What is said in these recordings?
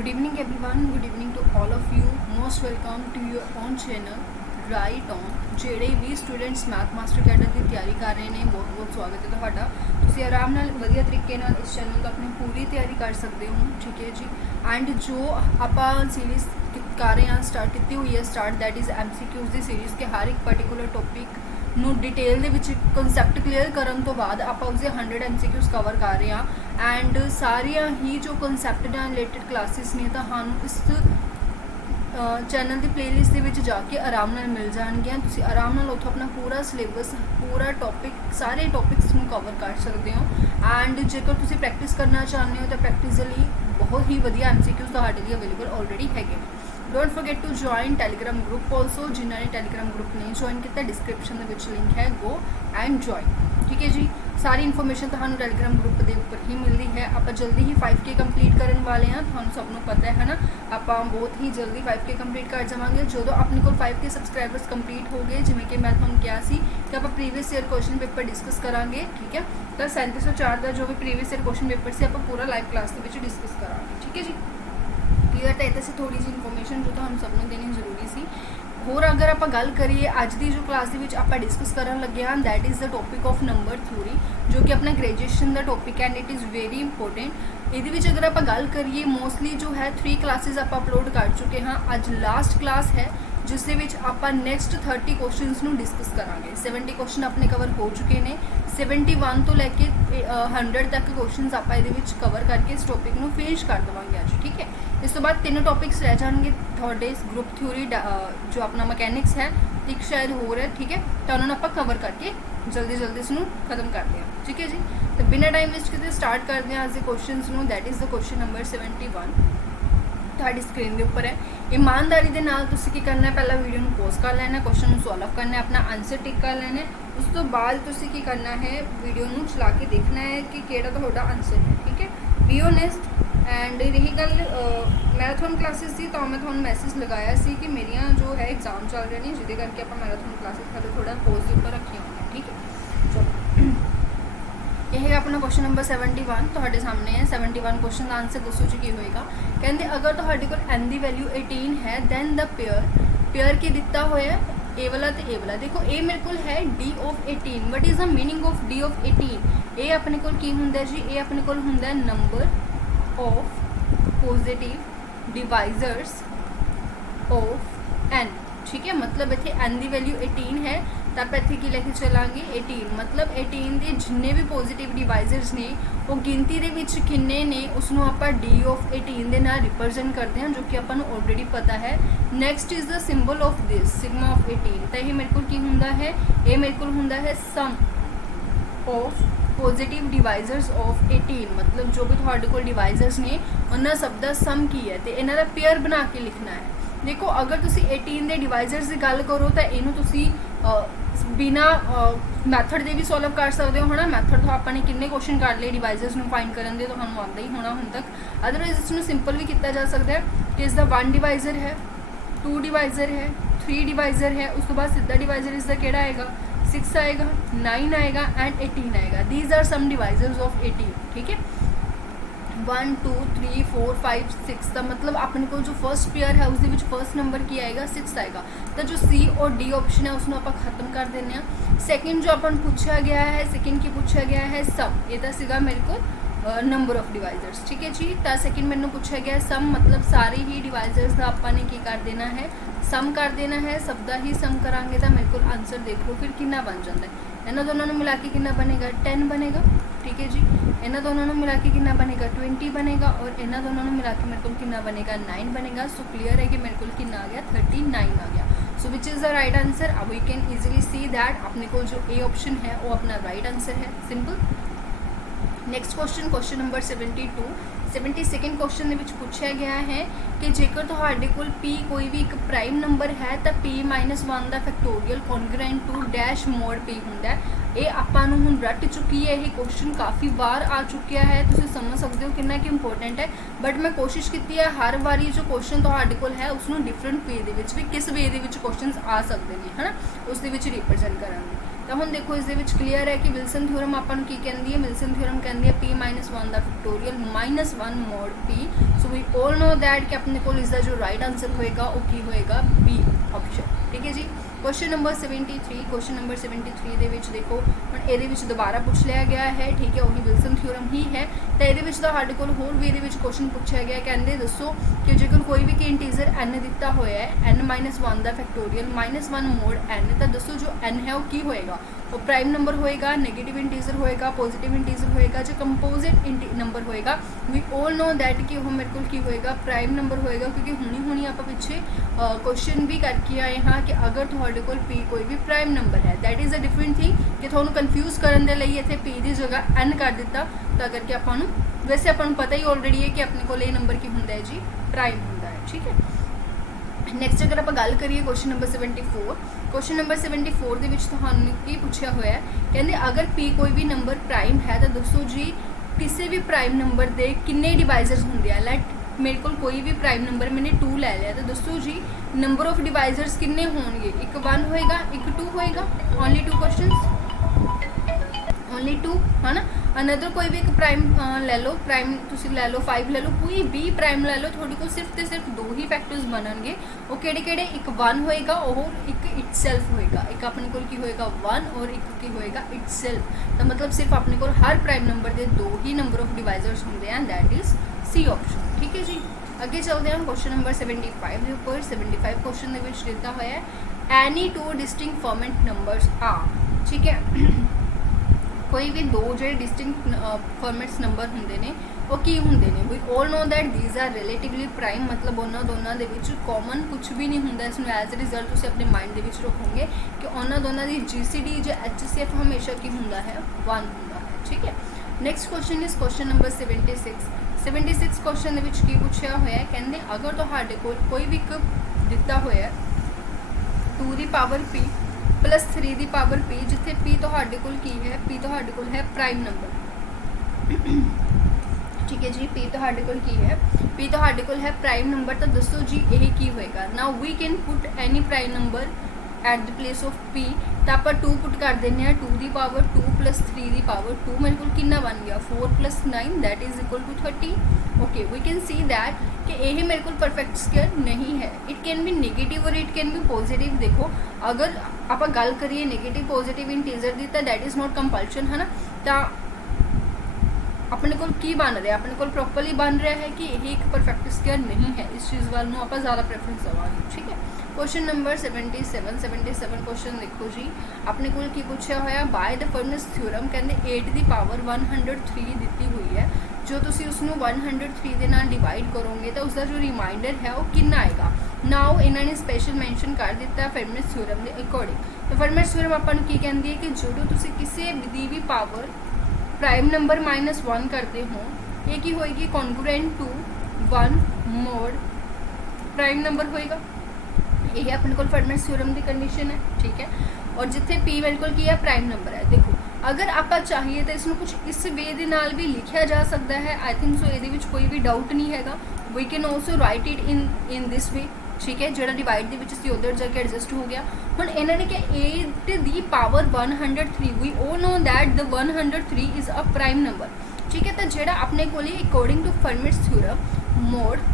Good evening everyone, good evening to all of you. Most welcome to your own channel Right On। ਜਿਹੜੇ ਵੀ students math master cadre ਦੀ ਤਿਆਰੀ ਕਰ ਰਹੇ ਨੇ ਬਹੁਤ ਬਹੁਤ ਸਵਾਗਤ ਹੈ ਤੁਹਾਡਾ। ਤੁਸੀਂ ਆਰਾਮ ਨਾਲ ਵਧੀਆ ਤਰੀਕੇ ਨਾਲ ਇਸ ਚੈਨਲ ਤੋਂ ਆਪਣੀ ਪੂਰੀ ਤਿਆਰੀ ਕਰ ਸਕਦੇ ਹੋ, ਠੀਕ ਹੈ ਜੀ। ਐਂਡ ਜੋ ਆਪਾਂ ਸੀਰੀਜ਼ ਕਰ ਰਹੇ ਹਾਂ ਸਟਾਰਟ ਕੀਤੀ ਹੋਈ ਹੈ that is MCQs the series ਕਿ ਹਰ ਇੱਕ ਪਾਰਟਿਕੂਲਰ ਟੌਪਿਕ ਨੂੰ ਡਿਟੇਲ ਦੇ ਵਿੱਚ ਕਨਸੈਪਟ ਕਲੀਅਰ ਕਰਨ ਤੋਂ ਬਾਅਦ ਆਪਾਂ ਉਸਦੇ 100 MCQs ਕਵਰ ਕਰ ਰਹੇ ਹਾਂ। ਐਂਡ ਸਾਰੀਆਂ ਹੀ ਜੋ ਕਨਸੈਪਟ ਨਾਲ ਰਿਲੇਟਡ ਕਲਾਸਿਸ ਨੇ ਤੁਹਾਨੂੰ ਇਸ ਚੈਨਲ ਦੀ ਪਲੇਲਿਸਟ ਦੇ ਵਿੱਚ ਜਾ ਕੇ ਆਰਾਮ ਨਾਲ ਮਿਲ ਜਾਣਗੀਆਂ। ਤੁਸੀਂ ਆਰਾਮ ਨਾਲ ਉੱਥੋਂ ਆਪਣਾ ਪੂਰਾ ਸਿਲੇਬਸ, ਪੂਰਾ ਟੌਪਿਕ, ਸਾਰੇ ਟੌਪਿਕਸ ਨੂੰ ਕਵਰ ਕਰ ਸਕਦੇ ਹੋ। ਐਂਡ ਜੇਕਰ ਤੁਸੀਂ ਪ੍ਰੈਕਟਿਸ ਕਰਨਾ ਚਾਹੁੰਦੇ ਹੋ ਤਾਂ ਪ੍ਰੈਕਟਿਸ ਦੇ ਲਈ ਬਹੁਤ ਹੀ ਵਧੀਆ MCQs ਤੁਹਾਡੇ ਲਈ ਅਵੇਲੇਬਲ ਆਲਰੇਡੀ ਹੈਗੇ। Don't forget to join Telegram group also. ਜਿਨ੍ਹਾਂ ਨੇ ਟੈਲੀਗ੍ਰਾਮ ਗਰੁੱਪ ਨਹੀਂ ਜੁਆਇਨ ਕੀਤਾ, ਡਿਸਕ੍ਰਿਪਸ਼ਨ ਦੇ ਵਿੱਚ ਲਿੰਕ ਹੈ, ਗੋ ਐਂਡ ਜੁਆਇਨ, ਠੀਕ ਹੈ ਜੀ। ਸਾਰੀ ਇਨਫੋਰਮੇਸ਼ਨ ਤੁਹਾਨੂੰ ਟੈਲੀਗ੍ਰਾਮ ਗਰੁੱਪ ਦੇ ਉੱਪਰ ਹੀ ਮਿਲਦੀ ਹੈ। ਆਪਾਂ ਜਲਦੀ ਹੀ 5K ਕੰਪਲੀਟ ਕਰਨ ਵਾਲੇ ਹਾਂ, ਤੁਹਾਨੂੰ ਸਭ ਨੂੰ ਪਤਾ ਹੈ ਨਾ। ਆਪਾਂ ਬਹੁਤ ਹੀ ਜਲਦੀ 5K ਕੰਪਲੀਟ ਕਰ ਜਾਵਾਂਗੇ। ਜਦੋਂ ਆਪਣੇ ਕੋਲ 5K ਸਬਸਕ੍ਰਾਈਬਰਸ ਕੰਪਲੀਟ ਹੋ ਗਏ, ਜਿਵੇਂ ਕਿ ਮੈਂ ਤੁਹਾਨੂੰ ਕਿਹਾ ਸੀ ਕਿ ਆਪਾਂ previous year question paper discuss ਕਰਾਂਗੇ, ਠੀਕ ਹੈ। ਤਾਂ 3704 ਦਾ ਜੋ ਵੀ ਪ੍ਰੀਵੀਅਸ ਈਅਰ ਕੁਐਸਚਨ ਪੇਪਰ ਸੀ ਆਪਾਂ ਪੂਰਾ ਲਾਈਵ ਕਲਾਸ ਦੇ ਵਿੱਚ ਡਿਸਕਸ ਕਰਾਂਗੇ, ਠੀਕ ਹੈ ਜੀ। ਕਲੀਅਰ ਤਾਂ ਇਹ ਸੀ ਥੋੜੀ ਜਿਹੀ ਇਨਫੋਰਮੇਸ਼ਨ ਜੋ ਤੁਹਾਨੂੰ ਸਭ ਨੂੰ ਦੇਣੀ ਜ਼ਰੂਰੀ ਸੀ। ਹੋਰ ਅਗਰ ਆਪਾਂ ਗੱਲ ਕਰੀਏ ਅੱਜ ਦੀ ਜੋ ਕਲਾਸ ਦੇ ਵਿੱਚ ਆਪਾਂ ਡਿਸਕਸ ਕਰਨ ਲੱਗੇ ਹਾਂ that is the topic of number theory, ਜੋ ਕਿ ਆਪਣਾ ਗ੍ਰੈਜੂਏਸ਼ਨ ਦਾ ਟੌਪਿਕ ਹੈ and it is very important. ਇਹਦੇ ਵਿੱਚ ਅਗਰ ਆਪਾਂ ਗੱਲ ਕਰੀਏ ਮੋਸਟਲੀ ਜੋ ਹੈ 3 ਕਲਾਸਿਸ ਆਪਾਂ ਅਪਲੋਡ ਕਰ ਚੁੱਕੇ ਹਾਂ। ਅੱਜ ਲਾਸਟ ਕਲਾਸ ਹੈ ਜਿਸ ਦੇ ਵਿੱਚ ਆਪਾਂ ਨੈਕਸਟ 30 ਕੁਐਸਚਨਸ ਨੂੰ ਡਿਸਕਸ ਕਰਾਂਗੇ। 70 ਕੁਐਸਚਨ ਆਪਣੇ ਕਵਰ ਹੋ ਚੁੱਕੇ ਨੇ। 71 ਤੋਂ ਲੈ ਕੇ 100 ਤੱਕ ਕੁਐਸਚਨਸ ਆਪਾਂ ਇਹਦੇ ਵਿੱਚ ਕਵਰ ਕਰਕੇ ਇਸ ਟੌਪਿਕ ਨੂੰ ਫਿਨਿਸ਼ ਕਰ ਦੇਵਾਂਗੇ ਅੱਜ, ਠੀਕ ਹੈ। ਇਸ ਤੋਂ ਬਾਅਦ 3 ਟੌਪਿਕਸ ਰਹਿ ਜਾਣਗੇ ਤੁਹਾਡੇ ਗਰੁੱਪ ਥਿਊਰੀ, ਜੋ ਆਪਣਾ ਮਕੈਨਿਕਸ ਹੈ, ਇੱਕ ਸ਼ਾਇਦ ਹੋਰ ਹੈ, ਠੀਕ ਹੈ। ਤਾਂ ਉਹਨਾਂ ਨੂੰ ਆਪਾਂ ਕਵਰ ਕਰਕੇ ਜਲਦੀ ਇਸ ਨੂੰ ਖਤਮ ਕਰਦੇ ਹਾਂ, ਠੀਕ ਹੈ ਜੀ। ਤਾਂ ਬਿਨਾਂ ਟਾਈਮ ਵੇਸਟ ਕੀਤੇ ਸਟਾਰਟ ਕਰਦੇ ਹਾਂ ਅੱਜ ਦੇ ਕੁਐਸਚਨਸ ਨੂੰ। That is the question number 71 ਤੁਹਾਡੀ ਸਕਰੀਨ ਦੇ ਉੱਪਰ ਹੈ। ਇਮਾਨਦਾਰੀ ਦੇ ਨਾਲ ਤੁਸੀਂ ਕੀ ਕਰਨਾ ਹੈ, ਪਹਿਲਾਂ ਵੀਡੀਓ ਨੂੰ ਪੌਜ਼ ਕਰ ਲੈਣਾ, ਕੁਐਸਚਨ ਨੂੰ ਸੋਲਵ ਕਰਨਾ ਹੈ, ਆਪਣਾ ਆਨਸਰ ਟਿਕ ਕਰ ਲੈਣਾ। ਉਸ ਤੋਂ ਬਾਅਦ ਤੁਸੀਂ ਕੀ ਕਰਨਾ ਹੈ, ਵੀਡੀਓ ਨੂੰ ਚਲਾ ਕੇ ਦੇਖਣਾ ਹੈ ਕਿ ਕਿਹੜਾ ਤੁਹਾਡਾ ਆਨਸਰ ਹੈ, ਠੀਕ ਹੈ। Be honest. ਐਂਡ ਰਹੀ ਗੱਲ ਮੈਰਾਥਨ ਕਲਾਸਿਸ ਦੀ, ਤਾਂ ਮੈਂ ਤੁਹਾਨੂੰ ਮੈਸੇਜ ਲਗਾਇਆ ਸੀ ਕਿ ਮੇਰੀਆਂ ਜੋ ਹੈ ਐਗਜ਼ਾਮ ਚੱਲ ਰਹੇ ਨੇ, ਜਿਹਦੇ ਕਰਕੇ ਆਪਾਂ ਮੈਰਾਥਨ ਕਲਾਸਿਸ ਹਾਲੇ ਥੋੜਾ ਪੌਜ਼ ਦੇ ਉੱਪਰ ਰੱਖੀਆਂ ਹੋਈਆਂ, ਠੀਕ ਹੈ। ਚਲੋ ਇਹ ਹੈ ਆਪਣਾ ਕੁਐਸਚਨ ਨੰਬਰ 71 ਤੁਹਾਡੇ ਸਾਹਮਣੇ ਹੈ। 71 ਕੁਐਸਚਨ ਦਾ ਆਨਸਰ ਦੱਸੋ ਜੀ ਕੀ ਹੋਏਗਾ। ਕਹਿੰਦੇ ਅਗਰ ਤੁਹਾਡੇ ਕੋਲ n ਦੀ ਵੈਲਿਊ 18 ਹੈ ਦੈਨ ਦਾ ਪੇਅਰ ਕੀ ਦਿੱਤਾ ਹੋਇਆ ਇਹ ਵਾਲਾ ਤੇ ਇਹ ਵਾਲਾ। ਦੇਖੋ ਇਹ ਮੇਰੇ ਕੋਲ ਹੈ d of 18। What is the meaning of d of 18? ਇਹ ਆਪਣੇ ਕੋਲ ਕੀ ਹੁੰਦਾ ਜੀ, ਇਹ ਆਪਣੇ ਕੋਲ ਹੁੰਦਾ number of positive divisors of n, ਠੀਕ ਹੈ। ਮਤਲਬ ਇੱਥੇ n ਦੀ ਵੈਲਿਊ 18 ਹੈ ਤਾਂ ਆਪਾਂ ਇੱਥੇ ਕੀ ਲੈ ਕੇ ਚੱਲਾਂਗੇ 18। ਮਤਲਬ 18 ਦੇ ਜਿੰਨੇ ਵੀ ਪੋਜ਼ਿਟਿਵ ਡਿਵਾਈਜ਼ਰਸ ਨੇ ਉਹ ਗਿਣਤੀ ਦੇ ਵਿੱਚ ਕਿੰਨੇ ਨੇ ਉਸ ਨੂੰ ਆਪਾਂ d of 18 ਦੇ ਨਾਲ ਰਿਪਰੈਜ਼ੈਂਟ ਕਰਦੇ ਹਾਂ, ਜੋ ਕਿ ਆਪਾਂ ਨੂੰ ਆਲਰੇਡੀ ਪਤਾ ਹੈ। Next is the symbol of this sigma of 18। ਤਾਂ ਇਹ ਮੇਰੇ ਕੋਲ ਕੀ ਹੁੰਦਾ ਹੈ, ਇਹ ਮੇਰੇ ਕੋਲ ਹੁੰਦਾ ਹੈ ਸਮ ਆਫ ਪੋਜ਼ਿਟਿਵ ਡਿਵਾਈਜ਼ਰਸ ਆਫ 18। ਮਤਲਬ ਜੋ ਵੀ ਤੁਹਾਡੇ ਕੋਲ ਡਿਵਾਈਜ਼ਰਸ ਨੇ ਉਹਨਾਂ ਸਭ ਦਾ ਸਮ ਕੀ ਹੈ ਤੇ ਇਹਨਾਂ ਦਾ ਪੇਅਰ ਬਣਾ ਕੇ ਲਿਖਣਾ ਹੈ। ਦੇਖੋ ਅਗਰ ਤੁਸੀਂ 18 ਦੇ ਡਿਵਾਈਜ਼ਰਸ ਦੀ ਗੱਲ ਕਰੋ ਤਾਂ ਇਹਨੂੰ ਤੁਸੀਂ ਬਿਨਾ ਮੈਥਡ ਦੇ ਵੀ ਸੋਲਵ ਕਰ ਸਕਦੇ ਹੋ, ਹੈ ਨਾ। ਮੈਥਡ ਤੋਂ ਆਪਾਂ ਨੇ ਕਿੰਨੇ ਕੁਐਸਚਨ ਕਰ ਲਏ ਡਿਵਾਈਜ਼ਰਸ ਨੂੰ ਫਾਈਂਡ ਕਰਨ ਦੇ, ਤੁਹਾਨੂੰ ਆਉਂਦਾ ਹੀ ਹੋਣਾ ਹੁਣ ਤੱਕ। ਅਦਰਵਾਈਜ਼ ਇਸ ਨੂੰ ਸਿੰਪਲ ਵੀ ਕੀਤਾ ਜਾ ਸਕਦਾ ਹੈ ਕਿ ਇਸ ਦਾ 1 ਡਿਵਾਈਜ਼ਰ ਹੈ, 2 ਡਿਵਾਈਜ਼ਰ ਹੈ, 3 ਡਿਵਾਈਜ਼ਰ ਹੈ। ਉਸ ਤੋਂ ਬਾਅਦ ਸਿੱਧਾ ਡਿਵਾਈਜ਼ਰ ਇਸ ਦਾ ਕਿਹੜਾ ਆਏਗਾ, 6 ਆਏਗਾ, 9 ਆਏਗਾ ਐਂਡ 18 ਆਏਗਾ। ਥੀਜ਼ ਆਰ ਸਮ ਡਿਵਾਈਜ਼ਰਸ ਆਫ 18, ਠੀਕ ਹੈ। 1 2 3 4 5 6 ਦਾ ਮਤਲਬ ਆਪਣੇ ਕੋਲ ਜੋ ਫਰਸਟ ਪੇਅਰ ਹੈ ਉਸ ਦੇ ਵਿੱਚ ਫਰਸਟ ਨੰਬਰ ਕੀ ਆਏਗਾ, 6 ਆਏਗਾ। ਤਾਂ ਜੋ C ਔਰ D ਆਪਸ਼ਨ ਹੈ ਉਸ ਨੂੰ ਆਪਾਂ ਖਤਮ ਕਰ ਦਿੰਦੇ ਹਾਂ। ਸੈਕਿੰਡ ਜੋ ਆਪਾਂ ਨੂੰ ਪੁੱਛਿਆ ਗਿਆ ਹੈ, ਸੈਕਿੰਡ ਕੀ ਪੁੱਛਿਆ ਗਿਆ ਹੈ, ਸਮ। ਇਹਦਾ ਸੀਗਾ ਮੇਰੇ ਕੋਲ ਨੰਬਰ ਆਫ ਡਿਵਾਈਜ਼ਰਸ, ਠੀਕ ਹੈ ਜੀ। ਤਾਂ ਸੈਕਿੰਡ ਮੈਨੂੰ ਪੁੱਛਿਆ ਗਿਆ ਸਮ, ਮਤਲਬ ਸਾਰੇ ਹੀ ਡਿਵਾਈਜ਼ਰਸ ਦਾ ਆਪਾਂ ਨੇ ਕੀ ਕਰ ਦੇਣਾ ਹੈ, ਸਮ ਕਰ ਦੇਣਾ ਹੈ। ਸਭ ਦਾ ਹੀ ਸਮ ਕਰਾਂਗੇ ਤਾਂ ਮੇਰੇ ਕੋਲ ਆਨਸਰ ਦੇਖ ਲਓ ਫਿਰ ਕਿੰਨਾ ਬਣ ਜਾਂਦਾ ਹੈ। ਇਹਨਾਂ ਦੋਨਾਂ ਨੂੰ ਮਿਲਾ ਕੇ ਕਿੰਨਾ ਬਣੇਗਾ, 10 ਬਣੇਗਾ, ਠੀਕ ਹੈ ਜੀ। ਇਹਨਾਂ ਦੋਨਾਂ ਨੂੰ ਮਿਲਾ ਕੇ ਕਿੰਨਾ ਬਣੇਗਾ, 20 ਬਣੇਗਾ। ਔਰ ਇਹਨਾਂ ਦੋਨਾਂ ਨੂੰ ਮਿਲਾ ਕੇ ਮੇਰੇ ਕੋਲ ਕਿੰਨਾ ਬਣੇਗਾ, 9 ਬਣੇਗਾ। ਸੋ ਕਲੀਅਰ ਹੈ ਕਿ ਮੇਰੇ ਕੋਲ ਕਿੰਨਾ ਆ ਗਿਆ, 39 ਆ ਗਿਆ। So which is the right answer. अब we can easily see that अपने को जो ए ऑप्शन है वो अपना राइट आंसर है, simple. Next question number 72 72 question ਦੇ ਵਿੱਚ ਪੁੱਛਿਆ ਗਿਆ ਹੈ ਕਿ ਜੇਕਰ ਤੁਹਾਡੇ ਕੋਲ p ਕੋਈ ਵੀ ਇੱਕ ਪ੍ਰਾਈਮ ਨੰਬਰ ਹੈ ਤਾਂ p-1 ਦਾ factorial congruent to dash mod p ਹੁੰਦਾ ਹੈ। ਇਹ ਆਪਾਂ ਨੂੰ ਹੁਣ ਰੱਟ ਚੁੱਕੀ ਹੈ, ਇਹ ਕੁਐਸਚਨ ਕਾਫੀ ਵਾਰ ਆ ਚੁੱਕਿਆ ਹੈ, ਤੁਸੀਂ ਸਮਝ ਸਕਦੇ ਹੋ ਕਿੰਨਾ ਕਿ ਇੰਪੋਰਟੈਂਟ ਹੈ। ਬਟ ਮੈਂ ਕੋਸ਼ਿਸ਼ ਕੀਤੀ ਹੈ ਹਰ ਵਾਰੀ ਜੋ ਕੁਐਸਚਨ ਤੁਹਾਡੇ ਕੋਲ ਹੈ ਉਸ ਨੂੰ ਡਿਫਰੈਂਟ ਵੇ ਦੇ ਵਿੱਚ ਵੀ, ਕਿਸ ਵੇ ਦੇ ਵਿੱਚ ਕੁਐਸਚਨਸ ਆ ਸਕਦੇ ਨੇ, ਹੈ ਨਾ, ਉਸ ਦੇ ਵਿੱਚ ਰਿਪਰੈਜ਼ੈਂਟ ਕਰਨ ਦੀ। ਤਾਂ ਹੁਣ ਦੇਖੋ ਇਸ ਦੇ ਵਿੱਚ ਕਲੀਅਰ ਹੈ ਕਿ ਵਿਲਸਨ ਥਿਊਰਮ ਆਪਾਂ ਨੂੰ ਕੀ ਕਹਿੰਦੀ ਹੈ, ਵਿਲਸਨ ਥਿਊਰਮ ਕਹਿੰਦੀ ਹੈ p-1 ਦਾ factorial -1 mod p। So we all know that ਕਿ ਆਪਣੇ ਕੋਲ ਇਸ ਦਾ ਜੋ ਰਾਈਟ ਆਂਸਰ ਹੋਏਗਾ ਉਹ ਕੀ ਹੋਏਗਾ, b ਆਪਸ਼ਨ। ਠੀਕ ਹੈ ਜੀ। क्वेश्चन नंबर 73, क्वेश्चन नंबर 73 ਦੇ ਵਿੱਚ ਦੇਖੋ ਹੁਣ ਇਹਦੇ ਵਿੱਚ ਦੁਬਾਰਾ ਪੁੱਛ ਲਿਆ ਗਿਆ ਹੈ, ਠੀਕ ਹੈ, ਉਹੀ ਵਿਲਸਨ ਥਿਊਰਮ ਹੀ ਹੈ। ਤਾਂ ਇਹਦੇ ਵਿੱਚ ਤੁਹਾਡੇ ਕੋਲ ਹੋਰ ਵੀ ਇਹਦੇ ਵਿੱਚ ਕੁਐਸਚਨ ਪੁੱਛਿਆ ਗਿਆ, ਕਹਿੰਦੇ ਦੱਸੋ ਕਿ ਜੇਕਰ ਕੋਈ ਵੀ ਇੰਟੀਜ਼ਰ n ਦਿੱਤਾ ਹੋਇਆ ਹੈ n-1 ਦਾ ਫੈਕਟੋਰੀਅਲ -1 ਮੋਡ n, ਤਾਂ ਦੱਸੋ ਜੋ n ਹੈ ਉਹ ਕੀ ਹੋਏਗਾ, ਉਹ ਪ੍ਰਾਈਮ ਨੰਬਰ ਹੋਏਗਾ, ਨੈਗੇਟਿਵ ਇੰਟੀਜ਼ਰ ਹੋਏਗਾ, ਪੋਜ਼ਿਟਿਵ ਇੰਟੀਜ਼ਰ ਹੋਏਗਾ ਜਾਂ ਕੰਪੋਜ਼ਿਟ ਨੰਬਰ ਹੋਏਗਾ। ਵੀ ਆਲ ਨੋ ਦੈਟ ਕਿ ਉਹ ਮੇਰੇ ਕੋਲ ਕੀ ਹੋਏਗਾ, ਪ੍ਰਾਈਮ ਨੰਬਰ ਹੋਏਗਾ, ਕਿਉਂਕਿ ਹੁਣੀ ਆਪਾਂ ਪਿੱਛੇ क्वेश्चन भी करके आए हाँ कि अगर तुहाडे कोल p कोई भी प्राइम नंबर है, that is a different thing कि तुहानू कन्फ्यूज़ करने दे लई इत्थे p की जगह n कर दिता, तां करके आपां नू वैसे आपां नू पता ही ऑलरेडी है कि अपने कोल ये नंबर की हुंदा है जी, प्राइम हुंदा है। ठीक है। नैक्सट अगर आप गल करिए क्वेश्चन नंबर 74, क्वेश्चन नंबर 74 दे विच तुहानू की पुछया होया है, कहंदे अगर p कोई भी नंबर प्राइम है तो दसो जी किसी भी प्राइम नंबर के किन्ने डिवाइजर्स होंदे हैं। लैट मेरे को कोई भी प्राइम नंबर मैंने 2 ले लिया, तो दसो जी नंबर ऑफ डिवाइजर्स किन्ने होंगे, एक 1 होएगा, एक 2 होएगा, ओनली 2 क्वेश्चंस, ओनली 2 है ना। अनदर कोई भी एक प्राइम ले लो, प्राइम तुसी ले लो 5 ले लो, कोई भी प्राइम ले लो, थोड़ी को सिर्फ तो सिर्फ 2 ही फैक्टर्स बननगे। वो केड़े केड़े, एक 1 होएगा और एक इटसेल्फ होएगा, एक अपने को की होएगा 1 और एक की होएगा इटसेल्फ। तो मतलब सिर्फ अपने को हर प्राइम नंबर के 2 ही नंबर ऑफ डिवाइजर्स होंगे हैं, दैट इज़ सी ऑप्शन। ठीक है जी। अगे चलते हैं क्वेश्चन नंबर 75 के ऊपर। 75 क्वेश्चन के विच दिता होया है any 2 distinct format numbers are. ठीक है। कोई भी 2 जो डिस्टिंक्ट फॉर्मेट्स नंबर होंगे ने वो की होंगे ने, we all know that these are relatively prime, मतलब उन्होंने दोनों के विच कॉमन कुछ भी नहीं होंगे। इसमें एज ए रिजल्ट तुम अपने माइंड के विच रखोगे कि उन्होंने दोनों की GCD जो HCF हमेशा की होंदा है 1 होंदा है। ठीक है। Next question is question number 76। 76 question ਦੇ ਵਿੱਚ ਕੀ ਪੁੱਛਿਆ ਹੋਇਆ ਹੈ, ਕਹਿੰਦੇ ਅਗਰ ਤੁਹਾਡੇ ਕੋਲ ਕੋਈ ਵੀ ਇੱਕ ਦਿੱਤਾ ਹੋਇਆ ਹੈ 2 ਦੀ ਪਾਵਰ p ਪਲੱਸ 3 ਦੀ ਪਾਵਰ p, ਜਿੱਥੇ p ਤੁਹਾਡੇ ਕੋਲ ਕੀ ਹੈ, p ਤੁਹਾਡੇ ਕੋਲ ਹੈ ਪ੍ਰਾਈਮ ਨੰਬਰ। ਠੀਕ ਹੈ ਜੀ। p ਤੁਹਾਡੇ ਕੋਲ ਕੀ ਹੈ, p ਤੁਹਾਡੇ ਕੋਲ ਹੈ ਪ੍ਰਾਈਮ ਨੰਬਰ। ਤਾਂ ਦੱਸੋ ਜੀ ਇਹ ਕੀ ਹੋਏਗਾ। Now we can put any prime number at the place of p, तो आप 2 पुट कर देने 2 की पावर 2 प्लस 3 की पावर 2, मेरे को कितना बन गया 4 plus 9, that is equal to 30। Okay, we can see that कि यह मेरे को परफेक्ट स्क्वायर नहीं है, इट कैन बी नेगेटिव और इट कैन बी पॉजिटिव। देखो अगर आप गल करिए नेगेटिव पॉजिटिव इंटीजर की, तो दैट इज़ नॉट कंपल्शन है ना। तो अपने को की बन रहा है, अपने को प्रॉपरली बन रहा है कि यह एक परफेक्ट स्क्वायर नहीं है। इस चीज़ वाल आप ज़्यादा प्रेफरेंस देवांगे। ठीक है। क्वेश्चन नंबर 77 क्वेश्चन देखो जी, अपने को की पूछा होया बाय द फर्नेस थ्योरम, कहते 8 की पावर 103 दी हुई है, जो तुसी उसनू 103 के नाल डिवाइड करोगे तो उसका जो रिमाइंडर है वो कितना आएगा। नाउ इन्होंने स्पेशल मैंशन कर दिता फर्नेस थ्योरम के अकॉर्डिंग। तो फर्नेस थ्योरम अपन की कहती है कि जो तुसी किसी भी पावर प्राइम नंबर -1 करते हो, ये की होएगी congruent to 1 mod prime number होएगा। यह अपने को फर्नेस थ्योरम की कंडीशन है। ठीक है। और जिथे p मेरे को की है प्राइम नंबर है। देखो अगर आप चाहिए तो इसमें कुछ इस वे दे नाल भी लिखा जा सकता है, आई थिंक सो ये कोई भी डाउट नहीं है। We can also write it in this way. ठीक है। जो डिवाइड के उधर जाके एडजस्ट हो गया। हम इन्होंने क्या 8 की power 103, we all know that the 103 is a prime number. ठीक है। तो जो अपने को according to Fermat's theorem mod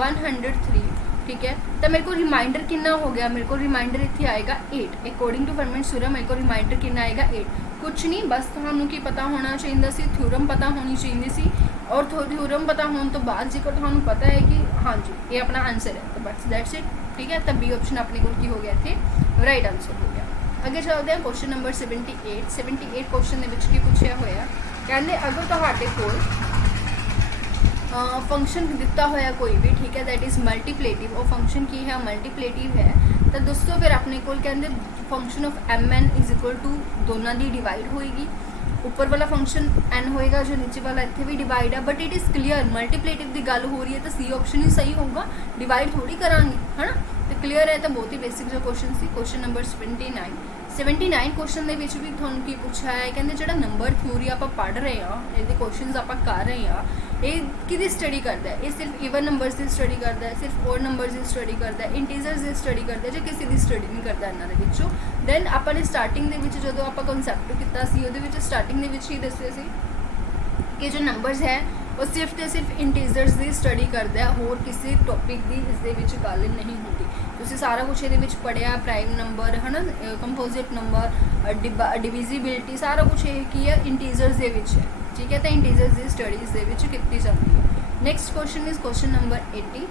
103, ठीक है, तो मेरे को रिमाइंडर कितना हो गया, मेरे को रिमाइंडर इतने आएगा 8। अकॉर्डिंग टू फर्नेस थ्योरम मेरे को रिमाइंडर कितना आएगा 8। कुछ नहीं, बस थानू की पता होना चाहिए सी, थ्योरम पता होनी चाहिए सी। और थ्योरम पता होने तो बाद जेकर थानू पता है कि हाँ जी ये अपना आंसर है, तो बस दैट्स इट। ठीक है। तब बी ऑप्शन अपने को की हो गया थे राइट आंसर हो गया। अगे चलते हैं क्वेश्चन नंबर 78 क्वेश्चन की पूछा होया, कहते अगर तुहाडे कोल फंक्शन दिता होया कोई भी, ठीक है, दैट इज़ मल्टीप्लेटिव, और फंक्शन की है मल्टीप्लेटिव है, तो दोस्तों फिर अपने को कहते function of mn is equal to दोनों की डिवाइड होएगी। ऊपर वाला फंक्शन n होएगा, जो नीचे वाला इतने भी डिवाइड है, बट इट इज़ क्लीयर मल्टीप्लेटिव की गल हो रही है तो सी ऑप्शन ही सही होगा, डिवाइड थोड़ी करांगे है ना। तो क्लीयर है। तो बहुत ही बेसिक जो क्वेश्चन सी। क्वेश्चन नंबर 79 79 क्वेश्चन ਦੇ ਵਿੱਚ ਵੀ ਤੁਹਾਨੂੰ ਕੀ ਪੁੱਛਿਆ ਹੈ, ਕਹਿੰਦੇ ਜਿਹੜਾ ਨੰਬਰ ਥਿਊਰੀ ਆਪਾਂ ਪੜ੍ਹ ਰਹੇ ਆ, ਇਹਦੇ ਕੁਐਸਚਨਸ ਆਪਾਂ ਕਰ ਰਹੇ ਆ, ਇਹ ਕਿਹਦੀ ਸਟੱਡੀ ਕਰਦਾ ਹੈ? ਇਹ ਸਿਰਫ ਈਵਨ ਨੰਬਰਸ ਦੀ ਸਟੱਡੀ ਕਰਦਾ ਹੈ, ਸਿਰਫ ਓਡ ਨੰਬਰਸ ਦੀ ਸਟੱਡੀ ਕਰਦਾ ਹੈ, ਇੰਟੀਜਰਸ ਦੀ ਸਟੱਡੀ ਕਰਦਾ ਹੈ, ਜਾਂ ਕਿਸੇ ਦੀ ਸਟੱਡੀ ਨਹੀਂ ਕਰਦਾ ਇਹਨਾਂ ਦੇ ਵਿੱਚੋਂ? ਦੈਨ ਆਪਾਂ ਨੇ ਸਟਾਰਟਿੰਗ ਦੇ ਵਿੱਚ ਜਦੋਂ ਆਪਾਂ ਕਨਸੈਪਟ ਕੀਤਾ ਸੀ, ਉਹਦੇ ਵਿੱਚ ਸਟਾਰਟਿੰਗ ਦੇ ਵਿੱਚ ਹੀ ਦੱਸਿਆ ਸੀ ਕਿ ਜੋ ਨੰਬਰਸ ਹੈ ਉਹ ਸਿਰਫ ਤੇ ਸਿਰਫ ਇੰਟੀਜਰਸ ਦੀ ਸਟੱਡੀ ਕਰਦਾ ਹੈ, ਹੋਰ ਕਿਸੇ ਟੌਪਿਕ ਦੀ ਇਸ ਦੇ ਵਿੱਚ ਗੱਲ ਨਹੀਂ ਹੁੰਦੀ। ਤੁਸੀਂ ਸਾਰਾ ਕੁਛ ਇਹਦੇ ਵਿੱਚ ਪੜ੍ਹਿਆ, ਪ੍ਰਾਈਮ ਨੰਬਰ ਹੈ ਨਾ, ਕੰਪੋਜ਼ਿਟ ਨੰਬਰ, ਡਿਵੀਜ਼ੀਬਿਲਿਟੀ, ਸਾਰਾ ਕੁਛ ਇਹ ਕੀ ਹੈ, ਇੰਟੀਜਰਸ ਦੇ ਵਿੱਚ ਹੈ, ਠੀਕ ਹੈ। ਤਾਂ ਇੰਟੀਜਰਸ ਦੀ ਸਟੱਡੀਜ਼ ਦੇ ਵਿੱਚ ਕੀਤੀ ਜਾਂਦੀ ਹੈ। Next question is question number 80।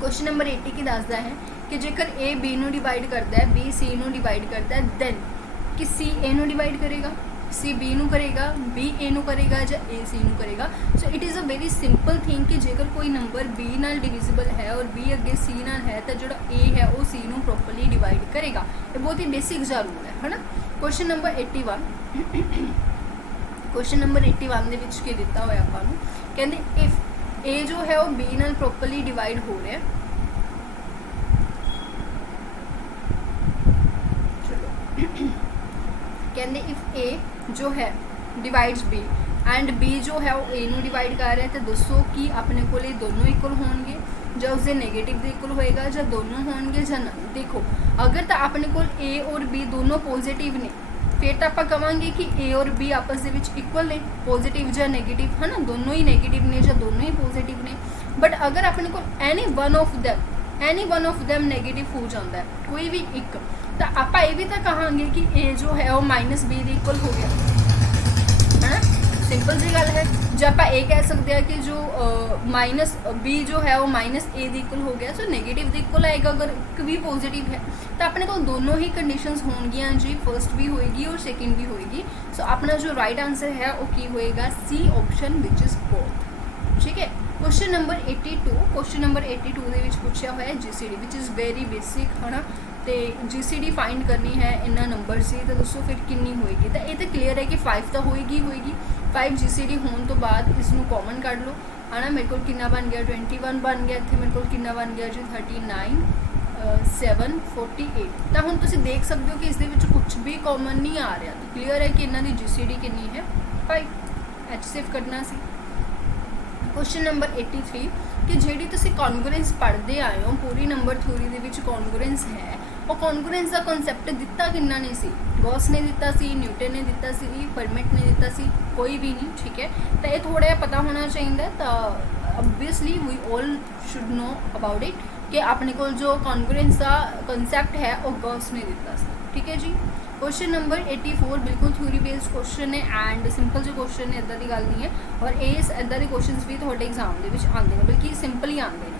Question number 80 ਕੀ ਦੱਸਦਾ ਹੈ ਕਿ ਜੇਕਰ A B ਨੂੰ ਡਿਵਾਈਡ ਕਰਦਾ ਹੈ, B C ਨੂੰ ਡਿਵਾਈਡ ਕਰਦਾ ਹੈ, ਦੈਨ ਕਿ C A ਨੂੰ ਡਿਵਾਈਡ ਕਰੇਗਾ, C B ਨੂੰ ਕਰੇਗਾ, B A ਨੂੰ ਕਰੇਗਾ, ਜਾਂ A C ਨੂੰ ਕਰੇਗਾ। So it is a very simple thing ਕਿ ਜੇਕਰ ਕੋਈ ਨੰਬਰ B ਨਾਲ ਡਿਵੀਜ਼ੀਬਲ ਹੈ ਔਰ B ਅੱਗੇ C ਨਾਲ ਹੈ, ਤਾਂ ਜਿਹੜਾ A ਹੈ ਉਹ C ਨੂੰ ਪ੍ਰੋਪਰਲੀ ਡਿਵਾਈਡ ਕਰੇਗਾ। ਇਹ ਬਹੁਤ ਹੀ ਬੇਸਿਕ ਜਿਹਾ ਰੂਲ ਹੈ ਨਾ। Question number 81। ਕੁਐਸਚਨ ਨੰਬਰ 81 ਦੇ ਵਿੱਚ ਕੀ ਦਿੱਤਾ ਹੋਇਆ ਆਪਾਂ ਨੂੰ, ਕਹਿੰਦੇ ਇਫ A ਜੋ ਹੈ ਉਹ B ਨਾਲ ਪ੍ਰੋਪਰਲੀ ਡਿਵਾਈਡ ਹੋ ਰਿਹਾ, ਕਹਿੰਦੇ ਇਫ A ਜੋ ਹੈ ਡਿਵਾਈਡਸ B ਐਂਡ B ਜੋ ਹੈ ਉਹ A ਨੂੰ ਡਿਵਾਈਡ ਕਰ ਰਿਹਾ, ਤਾਂ ਦੱਸੋ ਕਿ ਆਪਣੇ ਕੋਲ ਇਹ ਦੋਨੋਂ ਇਕੁਅਲ ਹੋਣਗੇ, ਜਾਂ ਉਸਦੇ ਨੈਗੇਟਿਵ ਦੇ ਇਕੁਅਲ ਹੋਏਗਾ, ਜਾਂ ਦੋਨੋਂ ਹੋਣਗੇ ਜਾਂ ਨਹੀਂ। ਦੇਖੋ ਅਗਰ ਤਾਂ ਆਪਣੇ ਕੋਲ A ਔਰ B ਦੋਨੋਂ ਪੋਜ਼ਿਟਿਵ ਨੇ, ਫਿਰ ਤਾਂ ਆਪਾਂ ਕਹਾਂਗੇ ਕਿ A ਔਰ B ਆਪਸ ਦੇ ਵਿੱਚ ਇਕੁਅਲ ਨੇ, ਪੋਜ਼ਿਟਿਵ ਜਾਂ ਨੈਗੇਟਿਵ ਹੈ ਨਾ, ਦੋਨੋਂ ਹੀ ਨੈਗੇਟਿਵ ਨੇ ਜਾਂ ਦੋਨੋਂ ਹੀ ਪੋਜ਼ਿਟਿਵ ਨੇ। ਬਟ ਅਗਰ ਆਪਣੇ ਕੋਲ ਐਨੀ ਵਨ ਆਫ them ਨੈਗੇਟਿਵ ਹੋ ਜਾਂਦਾ ਹੈ, ਕੋਈ ਵੀ ਇੱਕ, ਤਾਂ ਆਪਾਂ ਇਹ ਵੀ ਤਾਂ ਕਹਾਂਗੇ ਕਿ A ਜੋ ਹੈ ਉਹ -B ਦੇ ਇਕੁਅਲ ਹੋ ਗਿਆ, ਹੈ ਨਾ। ਸਿੰਪਲ ਜੀ ਗੱਲ ਹੈ। ਜੇ ਆਪਾਂ ਇਹ ਕਹਿ ਸਕਦੇ ਹਾਂ ਕਿ ਜੋ -B ਜੋ ਹੈ ਉਹ -A ਦੇ ਇਕੁਅਲ ਹੋ ਗਿਆ, ਸੋ ਨੈਗੇਟਿਵ ਦੇ ਇਕੁਅਲ ਆਏਗਾ ਅਗਰ ਇੱਕ ਵੀ ਪੋਜ਼ਿਟਿਵ ਹੈ, ਤਾਂ ਆਪਣੇ ਕੋਲ ਦੋਨੋਂ ਹੀ ਕੰਡੀਸ਼ਨਸ ਹੋਣਗੀਆਂ ਜੀ, ਫਰਸਟ ਵੀ ਹੋਏਗੀ ਔਰ ਸੈਕਿੰਡ ਵੀ ਹੋਏਗੀ। ਸੋ ਆਪਣਾ ਜੋ ਰਾਈਟ ਆਂਸਰ ਹੈ ਉਹ ਕੀ ਹੋਏਗਾ, C ਆਪਸ਼ਨ ਵਿਚ ਇਜ਼ ਬੋਥ, ਠੀਕ ਹੈ। Question number 82। ਕੁਐਸਚਨ ਨੰਬਰ 82 ਦੇ ਵਿੱਚ ਪੁੱਛਿਆ ਹੋਇਆ GCD which is very basic, ਹੈ ਨਾ। ਤੇ GCD ਫਾਈਂਡ ਕਰਨੀ ਹੈ ਇਹਨਾਂ ਨੰਬਰ ਸੀ, ਤਾਂ ਦੱਸੋ ਫਿਰ ਕਿੰਨੀ ਹੋਏਗੀ। ਤਾਂ ਇਹ ਤਾਂ ਕਲੀਅਰ ਹੈ ਕਿ 5 ਤਾਂ ਹੋਏਗੀ। 5 GCD ਹੋਣ ਤੋਂ ਬਾਅਦ ਇਸ ਨੂੰ ਕਾਮਨ ਕੱਢ ਲਓ, ਹੈ ਨਾ। ਮੇਰੇ ਕੋਲ ਕਿੰਨਾ ਬਣ ਗਿਆ, 21 ਬਣ ਗਿਆ। ਇੱਥੇ ਮੇਰੇ ਕੋਲ ਕਿੰਨਾ ਬਣ ਗਿਆ ਜੀ, 39, 7, 48। ਤਾਂ ਹੁਣ ਤੁਸੀਂ ਦੇਖ ਸਕਦੇ ਹੋ ਕਿ ਇਸ ਦੇ ਵਿੱਚ ਕੁਝ ਵੀ ਕਾਮਨ ਨਹੀਂ ਆ ਰਿਹਾ, ਤਾਂ ਕਲੀਅਰ ਹੈ ਕਿ ਇਹਨਾਂ ਦੀ GCD ਕਿੰਨੀ ਹੈ, 5। HCF ਕੱਢਣਾ ਸੀ। ਕੁਐਸਚਨ ਨੰਬਰ 83 ਕਿ ਜਿਹੜੀ ਤੁਸੀਂ ਕੌਨਗਰੂਐਂਸ ਪੜ੍ਹਦੇ ਆਏ ਹੋ, ਪੂਰੀ ਨੰਬਰ ਥਿਊਰੀ ਦੇ ਵਿੱਚ ਕੌਨਗਰੂਐਂਸ ਹੈ, ਉਹ ਕੌਨਗਰੂਐਂਸ ਦਾ ਕਨਸੈਪਟ ਦਿੱਤਾ ਕਿੰਨਾ ਨੇ ਸੀ? ਗੌਸ ਨੇ ਦਿੱਤਾ ਸੀ, ਨਿਊਟਨ ਨੇ ਦਿੱਤਾ ਸੀ, ਫਰਮੈਟ ਨੇ ਦਿੱਤਾ ਸੀ, ਕੋਈ ਵੀ ਨਹੀਂ, ਠੀਕ ਹੈ। ਤਾਂ ਇਹ ਥੋੜ੍ਹਾ ਜਿਹਾ ਪਤਾ ਹੋਣਾ ਚਾਹੀਦਾ। ਤਾਂ obviously we all should know about it ਕਿ ਆਪਣੇ ਕੋਲ ਜੋ ਕੌਨਗਰੂਐਂਸ ਦਾ ਕਨਸੈਪਟ ਹੈ ਉਹ ਗੌਸ ਨੇ ਦਿੱਤਾ ਸੀ, ਠੀਕ ਹੈ ਜੀ। ਕੁਐਸਚਨ ਨੰਬਰ 84 ਬਿਲਕੁਲ ਥਿਊਰੀ ਬੇਸਡ ਕੁਐਸਚਨ ਹੈ ਐਂਡ ਸਿੰਪਲ ਜਿਹੇ ਕੁਐਸਚਨ ਨੇ, ਇੱਦਾਂ ਦੀ ਗੱਲ ਨਹੀਂ ਹੈ। ਔਰ ਇਸ ਇੱਦਾਂ ਦੇ ਕੁਐਸਚਨਸ ਵੀ ਤੁਹਾਡੇ ਐਗਜ਼ਾਮ ਦੇ ਵਿੱਚ ਆਉਂਦੇ ਨੇ, ਬਲਕਿ ਸਿੰਪਲ ਹੀ ਆਉਂਦੇ ਨੇ।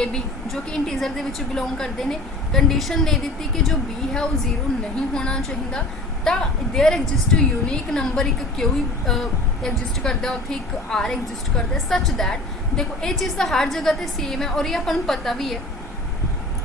AB ਜੋ ਕਿ ਇੰਟੀਜ਼ਰ ਦੇ ਵਿੱਚ ਬਿਲੋਂਗ ਕਰਦੇ ਨੇ, ਕੰਡੀਸ਼ਨ ਦੇ ਦਿੱਤੀ ਕਿ ਜੋ B ਹੈ ਉਹ 0 ਨਹੀਂ ਹੋਣਾ ਚਾਹੀਦਾ, ਤਾਂ देयर एग्जिस्ट यूनिक नंबर एक क्यों एग्जिस्ट करता है, उत्थे एक R एग्जिस्ट करता है, सच दैट देखो ये चीज़ तो हर जगह ते सेम है। और ये अपन पता भी है